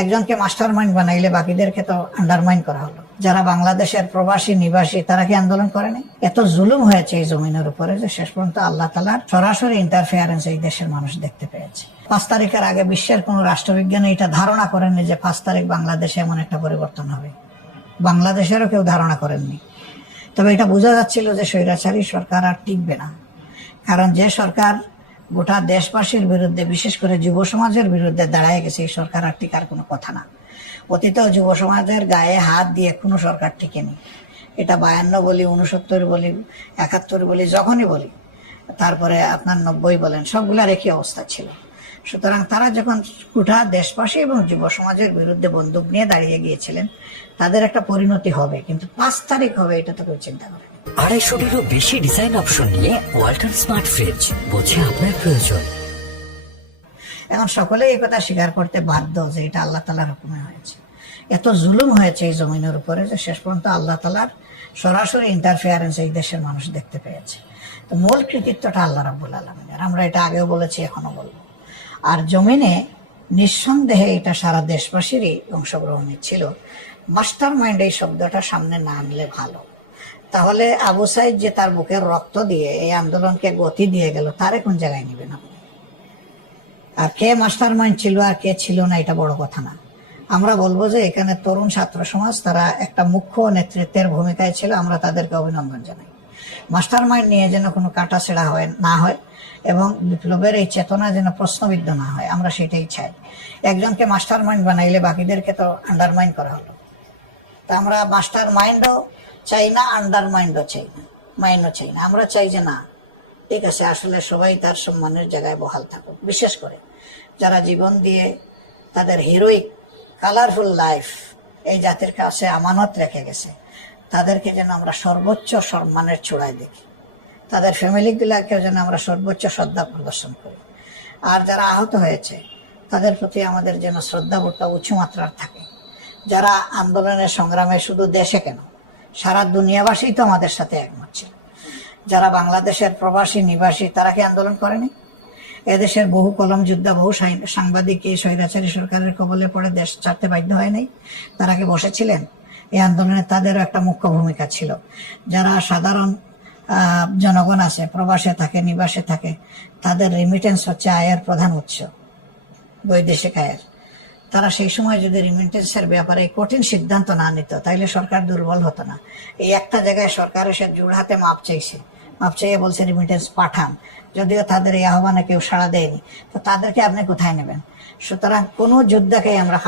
একজনকে master mind বানাইলে বাকিদেরকে তো আন্ডারমাইন করা হলো। যারা বাংলাদেশের প্রবাসী, নিবাসী, তারা কি আন্দোলন করেনি এত জুলুম হয়েছে এই জমিনের উপরে যে শেষ পর্যন্ত আল্লাহ তালার সরাসরি ইন্টারফেয়ারেন্স এই দেশের মানুষ দেখতে পেয়েছে। পাঁচ তারিখের আগে বিশ্বের কোন রাষ্ট্রবিজ্ঞানী এটা ধারণা করেননি যে পাঁচ তারিখ বাংলাদেশে এমন একটা পরিবর্তন হবে। বাংলাদেশেরও কেউ ধারণা করেননি। তবে এটা বোঝা যাচ্ছিল যে স্বৈরাচারী সরকার আর টিকবে না। কারণ যে সরকার গোটা দেশবাসীর বিরুদ্ধে, বিশেষ করে যুব সমাজের বিরুদ্ধে দাঁড়ায় গেছে এই সরকার আর টিকার কোনো কথা না। অতীত যুব সমাজের গায়ে হাত দিয়ে কোনো সরকার টিকেনি। এটা বায়ান্ন বলি উনসত্তর বলি, একাত্তর বলি, যখনই বলি, তারপরে আপনার নব্বই বলেন, সবগুলার একই অবস্থা ছিল। সুতরাং তারা যখন কুঠা দেশবাসী এবং যুব সমাজের বিরুদ্ধে বন্দুক নিয়ে দাঁড়িয়ে গিয়েছিলেন তাদের একটা পরিণতি হবে কিন্তু পাঁচ তারিখ হবে এটা তো কেউ চিন্তা করে আড়াইশোটিরও বেশি ডিজাইন অপশন নিয়ে ওয়াল্টন স্মার্ট ফ্রিজ বোঝে আপনার প্রয়োজন। এখন সকলেই এই কথা স্বীকার করতে বাধ্য যে এটা আল্লাহ তালার হুকুমে হয়েছে। এত জুলুম হয়েছে এই জমিনের উপরে যে শেষ পর্যন্ত আল্লাহ তালার সরাসরি ইন্টারফেয়ারেন্স এই দেশের মানুষ দেখতে পেয়েছে। তো মূল কৃতিত্বটা আল্লাহ রাবুল আলমিনের। আমরা এটা আগেও বলেছি এখনও বলব। আর জমিনে নিঃসন্দেহে এটা সারা দেশবাসীরই অংশগ্রহণের ছিল। মাস্টার মাইন্ড এই শব্দটা সামনে না আনলে ভালো। তাহলে আবু সাইদ যে তার বুকের রক্ত দিয়ে এই আন্দোলনকে গতি দিয়ে গেল, তারে কোন জায়গায় নেবেন আপনি। আর কে মাস্টার মাইন্ড ছিল আর কে ছিল না, এটা বড় কথা না। আমরা বলব যে এখানে তরুণ ছাত্র সমাজ, তারা একটা মুখ্য নেতৃত্বের ভূমিকায় ছিল, আমরা তাদেরকে অভিনন্দন জানাই। মাস্টার মাইন্ড নিয়ে যেন কোনো কাটা ছেঁড়া হয়, না হয় এবং বিপ্লবের এই চেতনা যেন প্রশ্নবিদ্ধ না হয়, আমরা সেটাই চাই। একজনকে মাস্টার মাইন্ড বানাইলে বাকিদেরকে তো আন্ডারমাইন করা হলো। তা আমরা মাস্টার মাইন্ডও চাই না আন্ডার মাইন্ডও চাই না, মাইন্ডও চাই না। আমরা চাই যে না, ঠিক আছে, আসলে সবাই তার সম্মানের জায়গায় বহাল থাকুক। বিশেষ করে যারা জীবন দিয়ে তাদের হিরোইক কালারফুল লাইফ এই জাতির কাছে আমানত রেখে গেছে। তাদেরকে যেন আমরা সর্বোচ্চ সম্মানের চূড়ায় দেখি। তাদের ফ্যামিলিগুলাকেও যেন আমরা সর্বোচ্চ শ্রদ্ধা প্রদর্শন করি। আর যারা আহত হয়েছে, তাদের প্রতি আমাদের যেন শ্রদ্ধাবোধটা উঁচু মাত্রার থাকে। যারা আন্দোলনের সংগ্রামে শুধু দেশে কেন, সারা দুনিয়াবাসী তো আমাদের সাথে একমত ছিল। যারা বাংলাদেশের প্রবাসী, নিবাসী, তারা কি আন্দোলন করেনি? এদেশের বহু কলম যোদ্ধা, বহু সাংবাদিক এই স্বৈরাচারী সরকারের কবলে পড়ে দেশ ছাড়তে বাধ্য হয় নাই? তারা কি বসেছিলেন? এই আন্দোলনে তাদেরও একটা মুখ্য ভূমিকা ছিল। যারা সাধারণ জনগণ আছে, প্রবাসে থাকে, নিবাসে থাকে, তাদের রিমিটেন্স হচ্ছে আয়ের প্রধান উৎস, বৈদেশিক আয়ের। তারা সেই সময় যদি রিমিটেন্সের ব্যাপারে কঠিন সিদ্ধান্ত না নিত, তাইলে সরকার দুর্বল হতো না। এই একটা জায়গায় সরকার এসে জোড় হাতে মাপ চাইছে। মাপ চাইয়ে বলছে রিমিটেন্স পাঠান। যদিও তাদের এই আহ্বানে কেউ সাড়া দেয়নি। তো তাদেরকে আপনি কোথায় নেবেন? সুতরাং কোনো যোদ্ধাকেই আমরা